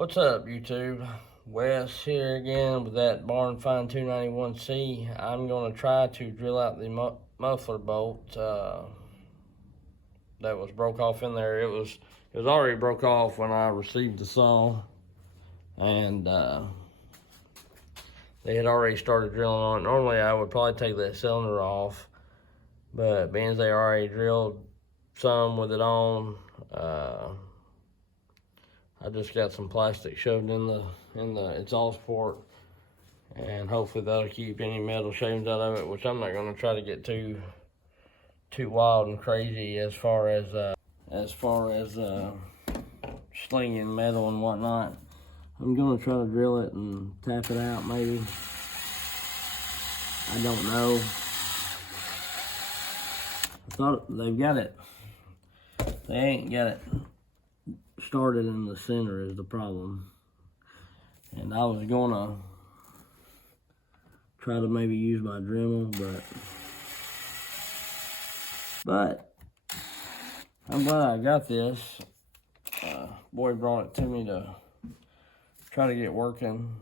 What's up, YouTube? Wes here again with that Barn Find 291C. I'm going to try to drill out the muffler bolt that was broke off in there. It was already broke off when I received the saw, and they had already started drilling on it. Normally I would probably take that cylinder off, but being as they already drilled some with it on, I just got some plastic shoved in the exhaust port, and hopefully that'll keep any metal shavings out of it, which I'm not going to try to get too wild and crazy as far as slinging metal and whatnot. I'm going to try to drill it and tap it out maybe. I don't know. I thought they've got it. They ain't got it started in the center is the problem. And I was gonna try to maybe use my Dremel, but I'm glad I got this. Boy brought it to me to try to get working,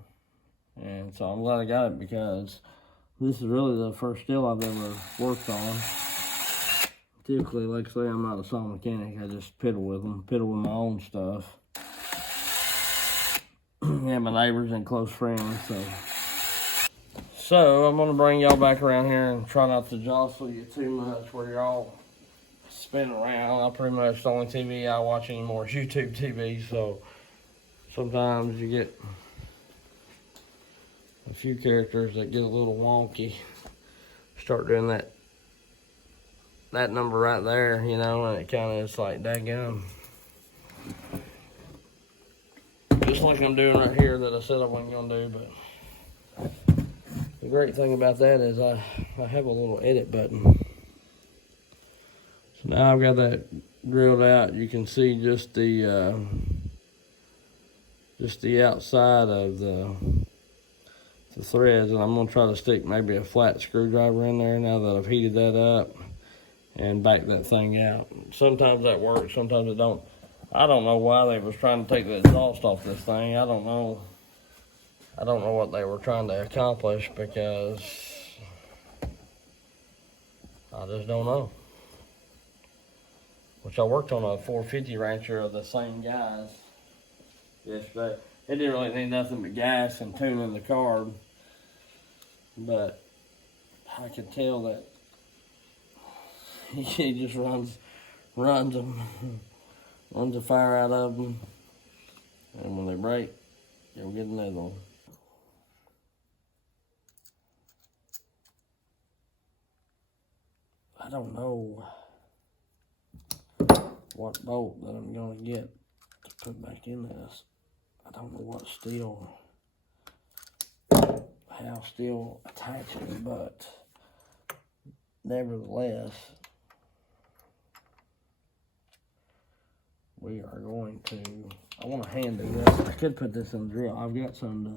and so I'm glad I got it because this is really the first Stihl I've ever worked on. Typically, like I say, I'm not a saw mechanic. I just piddle with them, piddle with my own stuff. Yeah, my neighbors and close friends, So I'm gonna bring y'all back around here and try not to jostle you too much where you're all spinning around. I pretty much, the only TV I watch anymore is YouTube TV, so sometimes you get a few characters that get a little wonky. Start doing that number right there, you know, and it kind of is like dadgum. Just like I'm doing right here that I said I wasn't gonna do, but the great thing about that is I have a little edit button. So now I've got that drilled out. You can see just the outside of the threads, and I'm gonna try to stick maybe a flat screwdriver in there now that I've heated that up and back that thing out. Sometimes that works, sometimes it don't. I don't know why they was trying to take the exhaust off this thing. I don't know what they were trying to accomplish, because I just don't know. Which I worked on a 450 Rancher of the same guys yesterday. It didn't really need nothing but gas and tuning the carb, but I could tell that he just runs the fire out of them, and when they break, you'll get another one. I don't know what bolt that I'm gonna get to put back in this. I don't know what how Stihl attaches, but nevertheless, we are going to, I want to hand do this. I could put this in the drill. I've got some that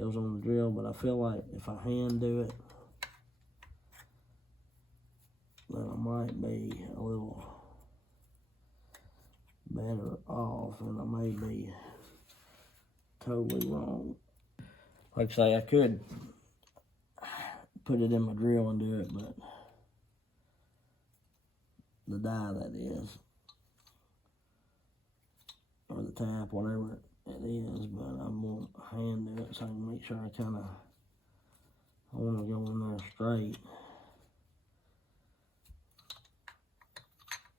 goes on the drill, but I feel like if I hand do it, then I might be a little better off, and I may be totally wrong. Like I say, I could put it in my drill and do it, but the die, that is, or the tap, whatever it is, but I'm going to hand do it so I can make sure I want to go in there straight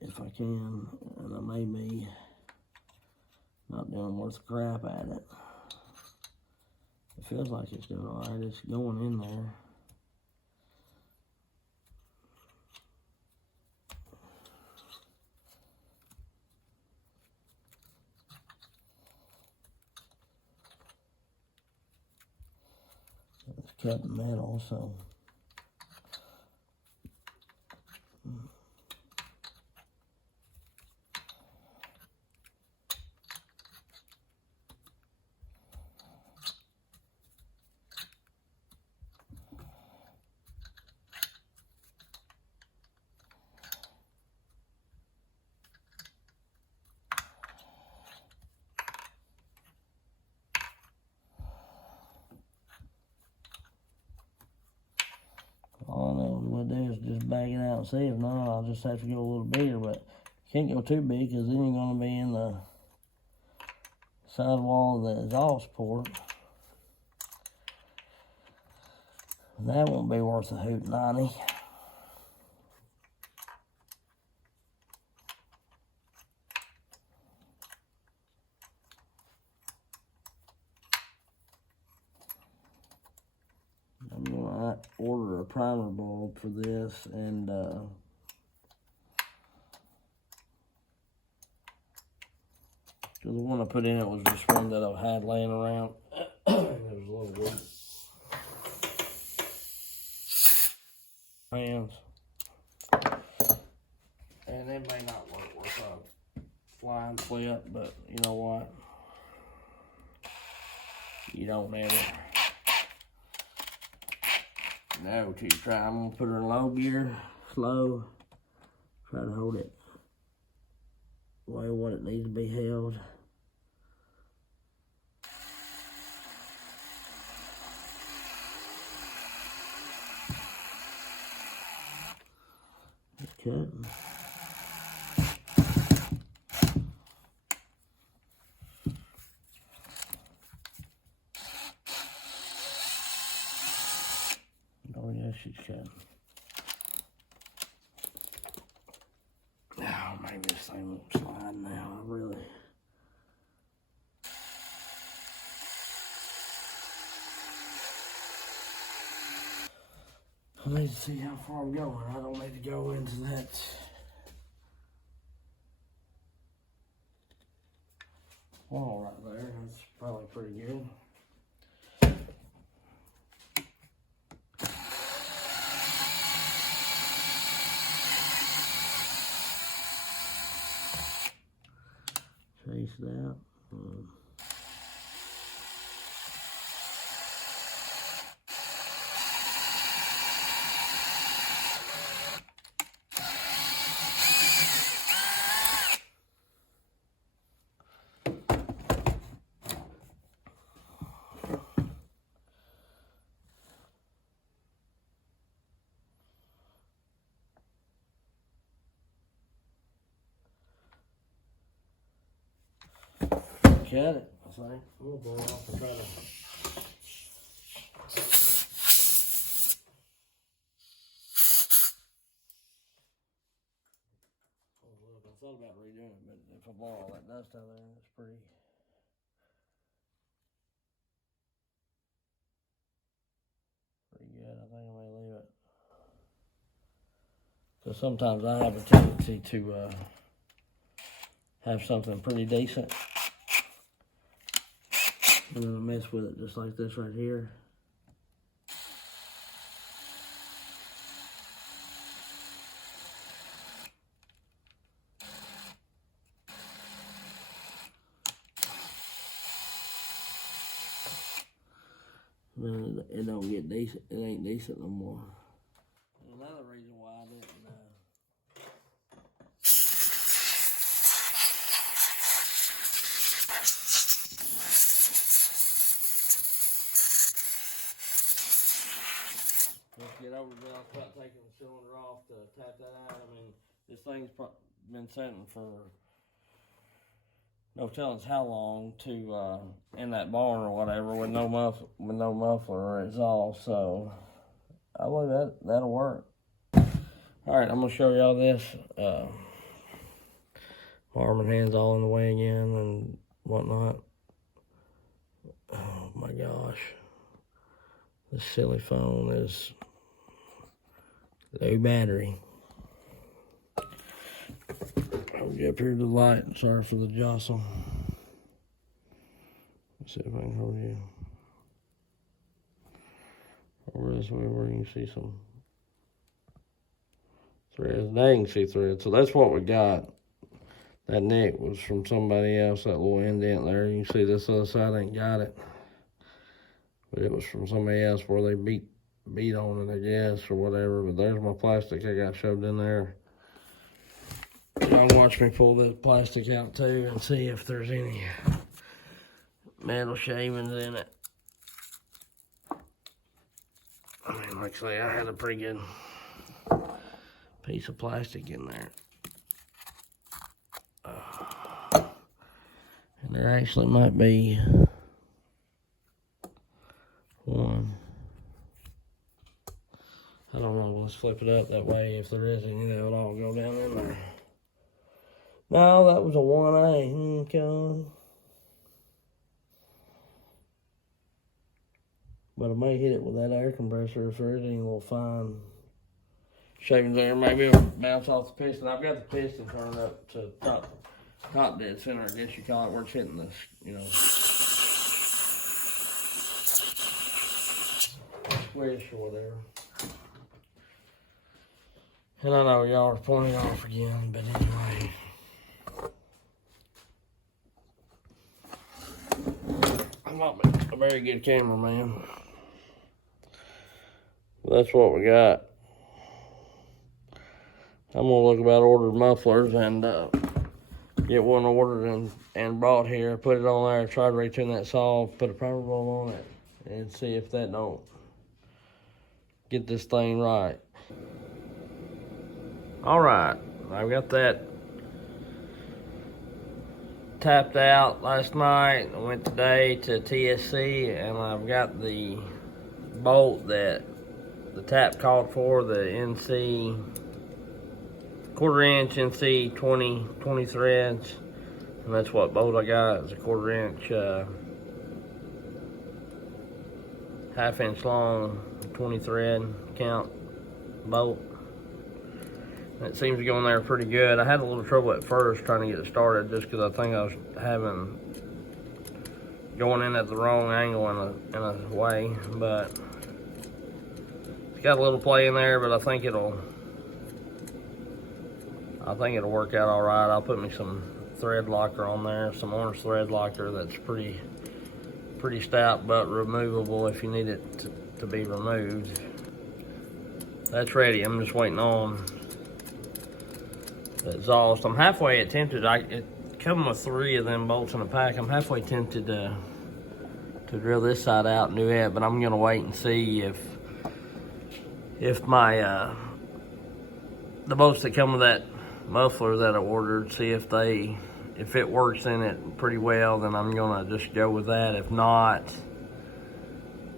if I can, and I may be not doing worth a crap at it. It feels like it's doing alright. It's going in there. It's cut metal, so drag it out and see. If not, I'll just have to go a little bigger, but can't go too big because then you're going to be in the sidewall of the exhaust port. And that won't be worth a hoot 90. I'm going to order a primer bulb for this, and because the one I put in it was just one that I had laying around. It was a little wood. Hands. And it may not work with a flying flip, but you know what? You don't ever know till you try. I'm gonna put her in low gear, slow, try to hold it the way what it needs to be held. Cut. Oh yeah, she's cut. Now maybe this thing won't slide now. I really. I need to see how far I'm going. I don't need to go into that wall right there. That's probably pretty good. Chase it out. Cut it, I think. We'll go off and try to. Oh, look, I thought about redoing it, but if I blow all that dust out of there, it's pretty good. I think I may leave it. Because sometimes I have a tendency to have something pretty decent, and then I mess with it just like this right here. Then it don't get decent. It ain't decent no more. And another reason why I didn't let's get over there. I'll start taking the cylinder off to tap that out. I mean, this thing's been sitting for no telling how long to in that barn or whatever with no muffler or exhaust. So I believe that'll work. All right, I'm gonna show y'all this. Arm and hands all in the way again and whatnot. Oh my gosh, this silly phone is low battery. I'll get up here to the light. Sorry for the jostle. Let's see if I can hold you over this way where you can see some threads. Now you can see threads. So that's what we got. That neck was from somebody else, that little indent there. You can see this other side ain't got it. But it was from somebody else where they beat on it, I guess, or whatever. But there's my plastic I got shoved in there. Y'all watch me pull this plastic out too and see if there's any metal shavings in it. I mean, like I say, I had a pretty good piece of plastic in there. And there actually might be one. I don't know, let's flip it up that way. If there is any, it'll all go down in there. No, that was a 1A. Okay. But I may hit it with that air compressor if there is any little fine shavings there. Maybe it'll bounce off the piston. I've got the piston turned up to top dead center, I guess you call it, where it's hitting this, you know, squish or whatever. And I know y'all are pointing off again, but anyway. I'm not a very good cameraman. That's what we got. I'm gonna look about ordered mufflers and get one ordered and brought here, put it on there, try to retune that saw, put a power roll on it, and see if that don't get this thing right. All right, I've got that tapped out last night. I went today to TSC, and I've got the bolt that the tap called for, the NC, 1/4 inch NC 20 threads, and that's what bolt I got. It's a 1/4 inch, 1/2 inch long, 20 thread count bolt. It seems to go in there pretty good. I had a little trouble at first trying to get it started just because I think I was going in at the wrong angle in a way, but it's got a little play in there, but I think it'll work out all right. I'll put me some thread locker on there, some orange thread locker that's pretty stout but removable if you need it to be removed. That's ready. I'm just waiting on the exhaust. I'm halfway tempted. It come with 3 of them bolts in a pack. I'm halfway tempted to drill this side out and do it, but I'm gonna wait and see if my the bolts that come with that muffler that I ordered, see if it works in it pretty well, then I'm gonna just go with that. If not,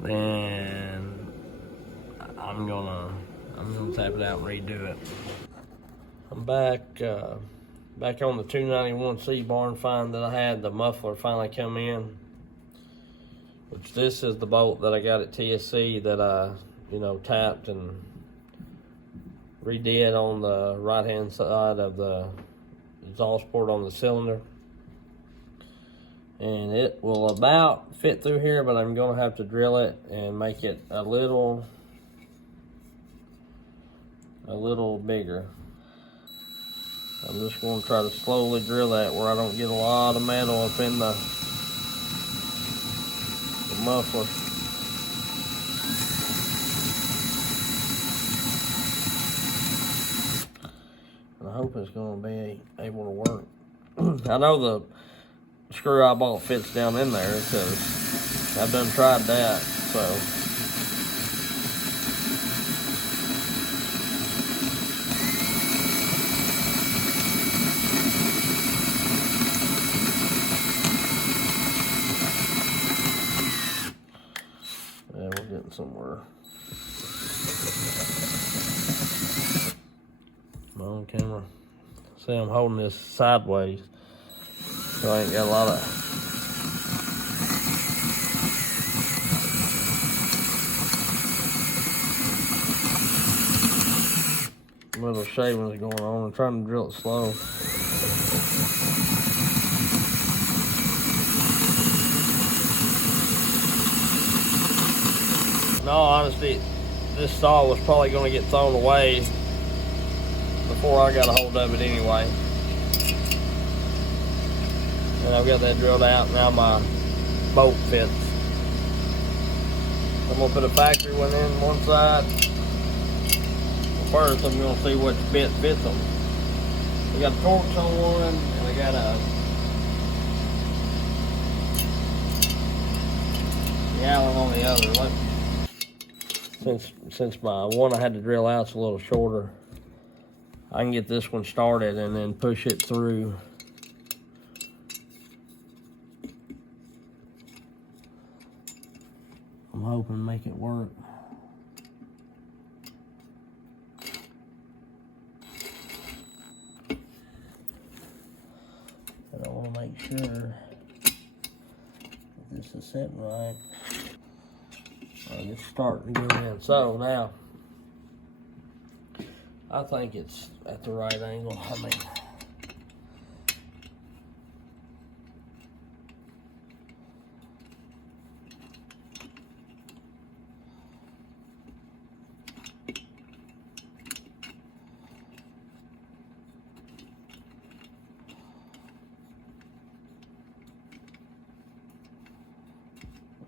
then I'm gonna tap it out and redo it. I'm back on the 291C barn find that I had. The muffler finally come in, which this is the bolt that I got at TSC that I, tapped and redid on the right hand side of the exhaust port on the cylinder. And it will about fit through here, but I'm gonna have to drill it and make it a little bigger. I'm just going to try to slowly drill that where I don't get a lot of metal up in the muffler. And I hope it's going to be able to work. I know the screw eyeball fits down in there because I've done tried that, so. Somewhere. I'm on camera. See, I'm holding this sideways, so I ain't got a lot of little shavings going on. I'm trying to drill it slow. In all honesty, this saw was probably going to get thrown away before I got a hold of it anyway. And I've got that drilled out. Now my bolt fits. I'm going to put a factory one in one side. First, I'm going to see which bit fits them. We got a Torx on one, and I got a Allen on the other. Since my one I had to drill out's a little shorter, I can get this one started and then push it through. I'm hoping to make it work. But I want to make sure that this is sitting right. It's starting to go in. So now, I think it's at the right angle. I mean,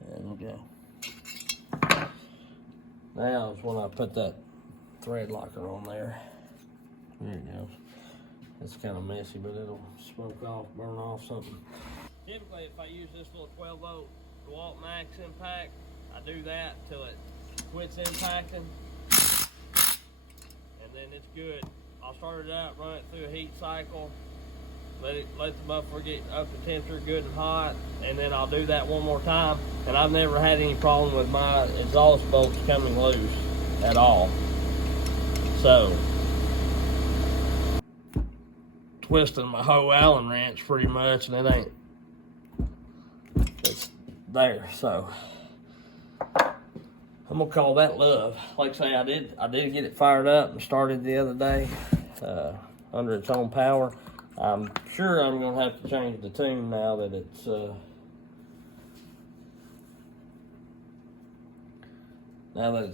there we go. Now is when I put that thread locker on there. There it goes. It's kind of messy, but it'll smoke off, burn off something. Typically, if I use this little 12-volt DeWalt Max impact, I do that till it quits impacting, and then it's good. I'll start it out, run it through a heat cycle, let the muffler get up to temperature good and hot, and then I'll do that one more time. And I've never had any problem with my exhaust bolts coming loose at all. So, twisting my whole Allen wrench pretty much, and it's there. So, I'm gonna call that love. Like I say, I did get it fired up and started the other day under its own power. I'm sure I'm gonna have to change the tune now that it's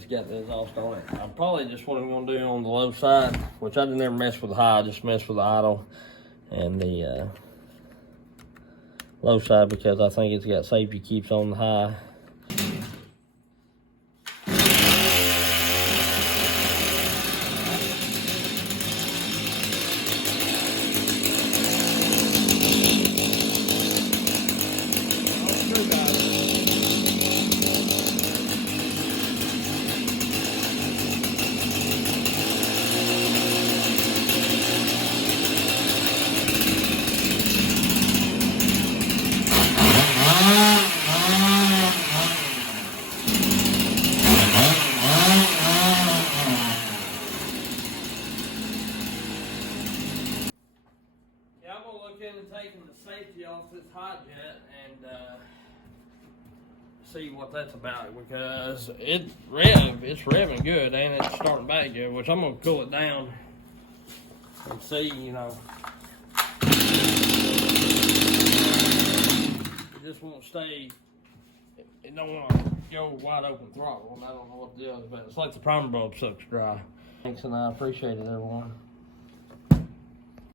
got the exhaust on it. I'm probably just what I'm gonna do on the low side, which I didn't ever mess with the high, I just mess with the idle and the low side, because I think it's got safety keeps on the high. And taking the safety off this hot jet and see what that's about, because it's revving good and it's starting back good, which I'm gonna cool it down and see, you know. It just won't stay, it don't want to go wide open throttle, and I don't know what the deal is, but it's like the primer bulb sucks dry. Thanks, and I appreciate it, everyone.